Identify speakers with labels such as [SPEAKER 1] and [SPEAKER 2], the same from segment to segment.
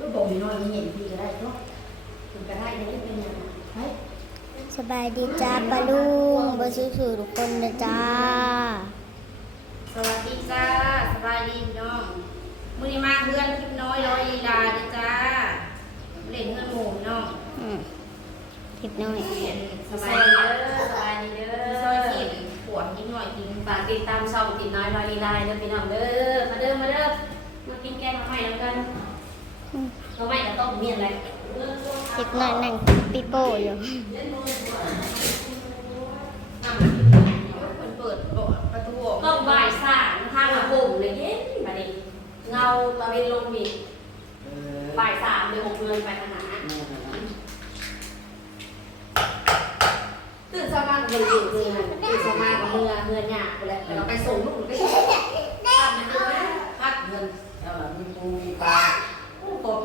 [SPEAKER 1] มันบอกมีน้อยมีเห็นพี่ก็ได้เนาะถึงก็ได้ยังไม่เป็นยังไง
[SPEAKER 2] สบายดีจ้าปะลุงบอสู้ๆทุกคนนะจ้า
[SPEAKER 1] สวัสดีจ้าสบายดีพี่น้องมือนี้มาเพื่อนคลิปน้อยร้อยลีลาเด้อจ้าเล่นเงินหมู่พี่น้อง
[SPEAKER 2] อืมทิปน้อย
[SPEAKER 1] เห็นส
[SPEAKER 3] ส
[SPEAKER 1] บา
[SPEAKER 3] บายย
[SPEAKER 1] ดี
[SPEAKER 3] ดี
[SPEAKER 1] เด้
[SPEAKER 3] เด้
[SPEAKER 1] อ
[SPEAKER 3] อสบายดีเด้
[SPEAKER 1] ซอย
[SPEAKER 3] อ
[SPEAKER 1] กินปวดนิดหน่อยกิน
[SPEAKER 3] ฝากติดตามช่องติดน้อยลอยลีลายเด้อพี่น้องเด้อมาเด้อมาเด้อมากินแกงมาใหม่แล้วกัน
[SPEAKER 2] อืม
[SPEAKER 3] มาใหม่กับต้มเมียนอะไร
[SPEAKER 2] ทิปน้อยนั่งปิโป้อยู่
[SPEAKER 1] มันเปิดประตูออก
[SPEAKER 3] ต้มบ่ายสามทางละโป่งเลยเย็นมาดิเงาตะเวนลงมีบ่ายสามเลยหกเงินไปขนาดนั้นตื่นเช้ามาก็เลยอยู่เมืองตื่นเช้ามาก็เมืองเมืองหยาไปเลยแต่เราไปส่งลูกไปส่งพัดนะคือนะพัดเงิน
[SPEAKER 4] เอาล่ะมีปูมีปลา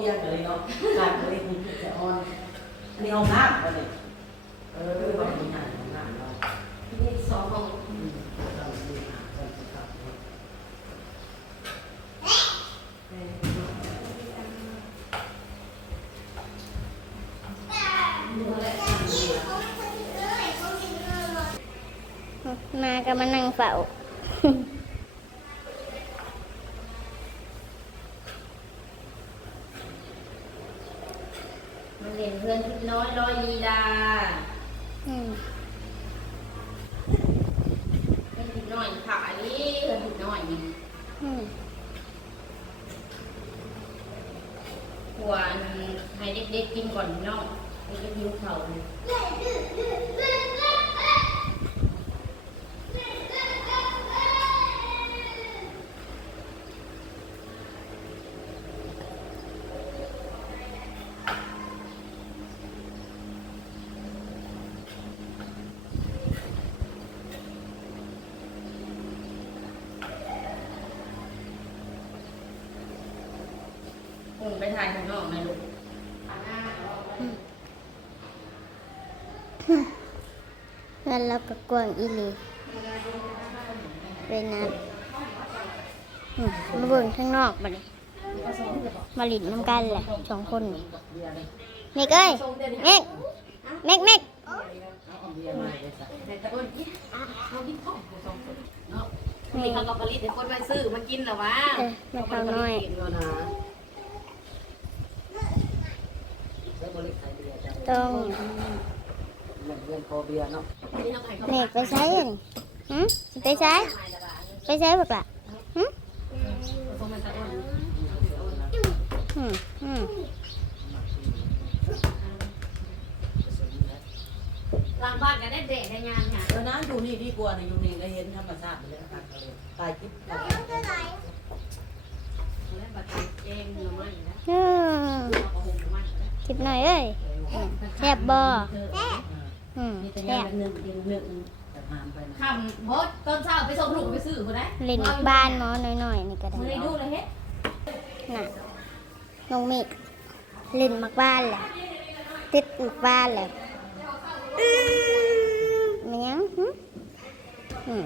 [SPEAKER 4] โอ้พอเพียงเลยเนาะขาดเลยมีจะอ่อนอันนี้หองน้ำวะเลยเออวันนี้งานห้องน้ำเนาะ
[SPEAKER 3] นี่สองของ
[SPEAKER 4] อืมเราดูหากันสิครับเนาะ
[SPEAKER 2] มาก็มานั่งเฝ้า
[SPEAKER 1] มันเล่นเพื่อนคลิปน้อยร้อย ลีลา
[SPEAKER 2] อืม
[SPEAKER 1] เป็นคลิปน้อยขาดิเพื่อนคลิปน้อยนี่
[SPEAKER 2] อืม
[SPEAKER 1] หัวให้เด็กๆกินก่อนพี่น้องเด็กๆหิวเขาเลย คงไปถ่ายข้างนอกนะลูก
[SPEAKER 2] แล้วเราก็กวางอีหลีเป็นนะอืมมาเบิ่งข้างนอกมาเลยมาหลินน้ำกันแหละสองคนนี่เมกเอ้ยเมกเมกเมก
[SPEAKER 4] เอาเบียร์มาเลยสัก
[SPEAKER 3] แต่ตะอ้นเขากินข้าวสองคนเนาะ
[SPEAKER 2] เม
[SPEAKER 3] นี่
[SPEAKER 2] ก
[SPEAKER 3] เขาก็ผลิตให้คนมาซื้อมากินเหรอวะ
[SPEAKER 2] เออมาเท่าน้อย
[SPEAKER 4] เบียร์นะแล้วบริษัทเบียร์จะ
[SPEAKER 2] ต้อง
[SPEAKER 4] เงินเงินพอเบียร์เนาะ
[SPEAKER 2] เมกไปใช้อันนี้หืมสิไปใช้ไปใช้บักละหืมหืมหืม
[SPEAKER 3] ล้างบ้านกันได้เด็กได้งานค่ะ
[SPEAKER 4] เออนะอยู่นี่ดีกว่านะอยู่นี่ได้เห็นธรรมชาติเลยนะครับตายคิดตายคิด
[SPEAKER 3] แล้วบัดนี้แกงหน่อไม้นะ
[SPEAKER 2] เออ
[SPEAKER 3] เอากระหงหน่อไม้นะ
[SPEAKER 2] คิด หน่อยเอ้ยอืมแซ่บบ่อืม
[SPEAKER 4] มีแต่
[SPEAKER 2] แซ่
[SPEAKER 4] ยา
[SPEAKER 2] บ
[SPEAKER 4] เป็นหนึ่งเป็นหนึ่งแต่หามไปนะ
[SPEAKER 3] คำบดต้นเช้าไปส่งลูกไปซื้อคนนะ
[SPEAKER 2] เล่นบ้านหมอหน่อยๆนี่ก็ได้
[SPEAKER 3] มือได้ดูเลยเฮ็ด
[SPEAKER 2] น่ะน้องเมกเล่นมักบ้านแหละติดมักบ้านแหละมันยังหึอืม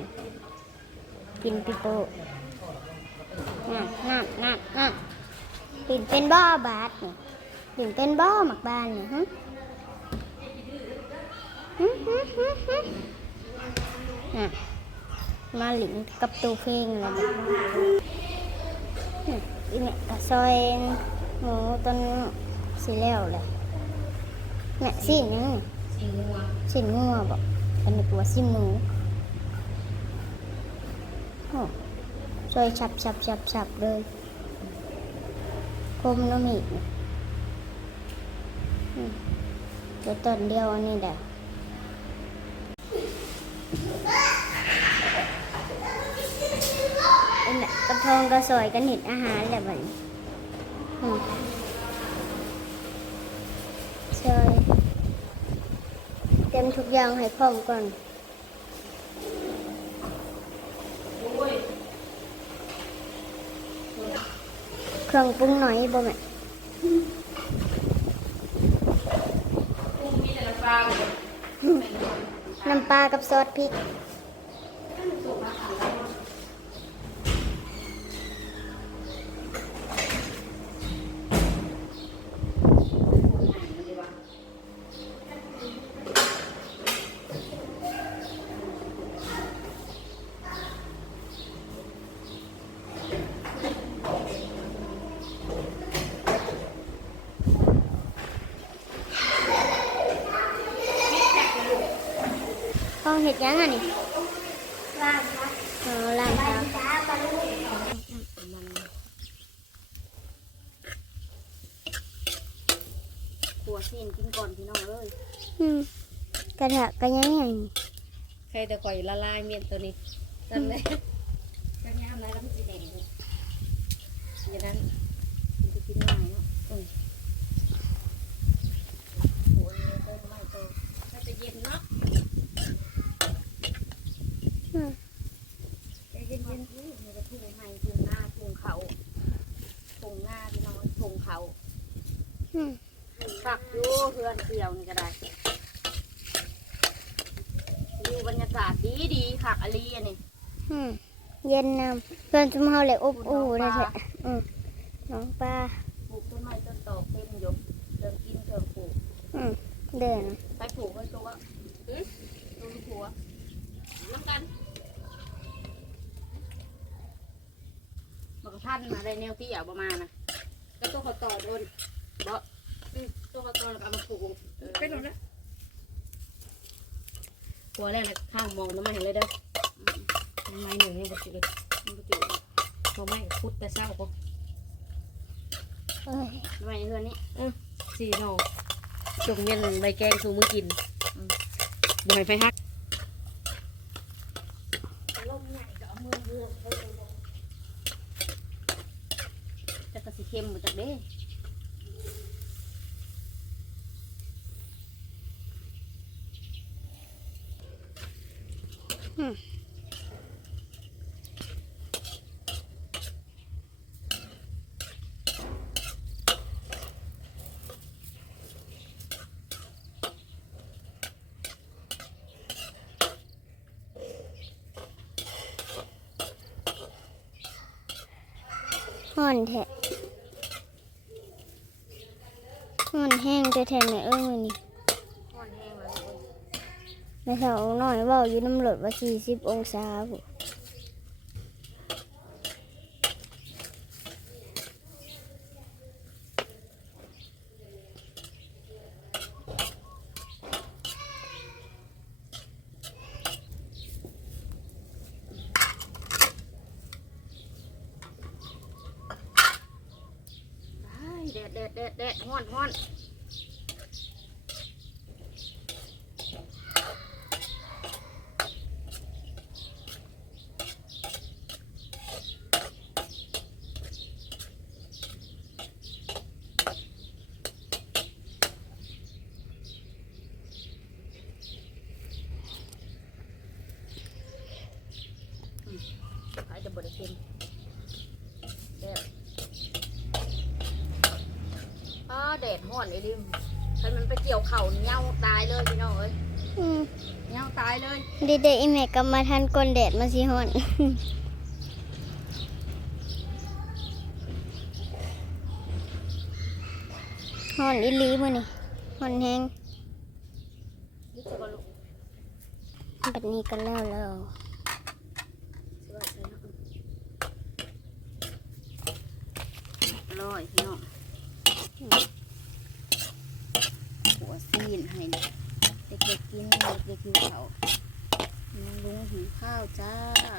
[SPEAKER 2] กินปิโป้นั่นนั่นนั่นนั่นปิ่นเป็นบ่อบาสนี่ ปิ่นเป็นบ่อมักบ้านเนี่หึหึหึหึหึน่ะมาหลิงกับตูเพลงอะไรแบบอีแม่กระซอยหมูต้นสีแล้วเลยแม่สิหยัง
[SPEAKER 1] สีงัว
[SPEAKER 2] สิงัวบอกเป็นกว่าสิหมูโอ้ซอยฉับฉับฉับฉับเลยคมน้ำมีก อืมเดี๋ยวต้นเดียวนนี้เด้ออันนี้กระทงกระสอยกันเห็ดอาหารแหละบันี้อืมซอยเต็มทุกอย่างให้พร้อมก่อนเครื่องปรุงหน่อยบ่แม่
[SPEAKER 1] กุ้งมีแต่ น้ำปลา
[SPEAKER 2] กับซอสพริก เห็ดหยังอะนี่
[SPEAKER 5] ล่างครับ
[SPEAKER 2] อ๋อล้าง
[SPEAKER 5] ไป
[SPEAKER 2] เท้า
[SPEAKER 5] จ้าปลาลูก
[SPEAKER 1] ขัวซีนกินก่อนพี่น้องเลย
[SPEAKER 2] อืมกระทะก็ยังไง
[SPEAKER 1] ใครแต่ก่อยละลายเมียนตัวนี้นั่นเลยก็งามแล้วแล้วมันจะแดงอยู่อย่างนั้นมันจะกินง่ายเนาะโอ้ยโอ้ยเติมไม่โตก็จะเย็นเนาะ
[SPEAKER 2] อืม
[SPEAKER 1] ใจเย็นๆนี่มันจะทุ่งไห้ทุ่งหน้าทุ่งเขาทุ่งหน้าพี่น้องทุ่งเขา
[SPEAKER 2] อืม
[SPEAKER 1] ฝักอยู่ เพื่อนเที่ยวนี่ก็ได้อยู่บรรยากาศดีดีๆคักอลีอันนี้
[SPEAKER 2] อืมเย็นน้ำเพื่อนจุ่มเฮาเลยอบอู้ได้แท้อืมน้องปลา
[SPEAKER 1] ปลูกต้นไม้ต้นตอกเต็มอยมเดินกินเดินปลูก
[SPEAKER 2] อืมเดิน
[SPEAKER 1] ไปปลูกไว้ตัวอือตัวผัวน้ำกันมันก็ท่านมาได้แนวที่อยากประมาณนะก็ตัวเขาต่อโดนบ่อืม ตัวเขาต่อแล้วก็เอามาปลูกเป็นหมดแล้วตัวแรกเลยข้างมองน้ำมันเห็นเลยเด้ออืมไม้หนึ่งยังบ่จุเลยยังบ่จุพอไม้พุดแต่เศร้าก็
[SPEAKER 2] เอ้ย
[SPEAKER 1] ไม้เฮือนนี้เออสี่หน่อจงเย็นใบแกงสู่มือกินอืมบ่ให้ไฟฮัก
[SPEAKER 5] ลมใหญ่ก็เอามือเลือกไปเลย
[SPEAKER 1] จะกระสีเค็มบ่จักเด้
[SPEAKER 2] ห่อนแท้ห่อนแห้งจะแทนไหนเอ้ยมื้อนี้
[SPEAKER 1] ร้อนแห้งแล้วทุกคน
[SPEAKER 2] แม่สาวน้อยว้าอยู่น้ำรถว่า40องศาพุ่น
[SPEAKER 1] อ้ายแดดแดดแดดแดดฮ้อนฮ้อนอืมขายจะบไดเค็มแซ่บ อ้าแดดห่อนไอ้ดิมถ้ามันไปเกี่ยวเข่านี่เหงาตายเลยพี่น้องเอ้ย
[SPEAKER 2] อืม
[SPEAKER 1] เหงาตายเลย
[SPEAKER 2] ดีเดอีแม่กลับมาทันกลแดดมาสิห่อนห่อนอีหลีมื้อนี่ห่อนแห้ง
[SPEAKER 1] นี่จะบอลลูก
[SPEAKER 2] บัดนี้ก็แล้วแล้ว
[SPEAKER 1] สวยใช่เนาะอร่อยพี่น้อง หัวซีนให้เด็กๆกินเด็กๆกินเขาวน้องลุงหิวข้าวจ้าอะ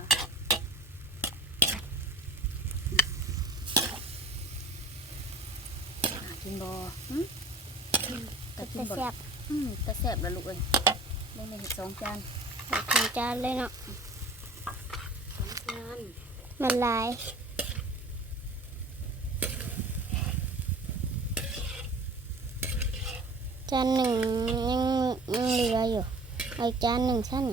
[SPEAKER 1] กินบอหึแต่กิน
[SPEAKER 2] จะ
[SPEAKER 1] บอ
[SPEAKER 2] แซ่บ
[SPEAKER 1] อืมแต่แสบแล้วลูกเอ้ยได้เลยสองจาน
[SPEAKER 2] กินจานเลยเนาะ
[SPEAKER 1] สองจาน
[SPEAKER 2] มันหลาย จานหนึ่งยังยังเหลืออยู่ เอาอีกจานหนึ่งสั้น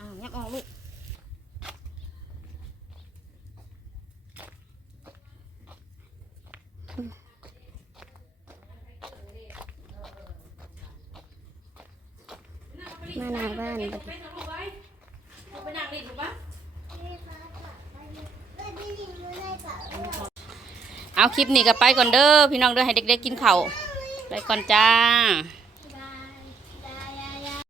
[SPEAKER 1] อ้าวยับออกลูก
[SPEAKER 2] มาหน้าบ้านบัดนี้
[SPEAKER 1] ไปนั่งเล่นถูกปะ เอาคลิปนี้ก็ไปก่อนเด้อพี่น้องเด้อให้เด็กๆกินข้าวไปก่อนจ้า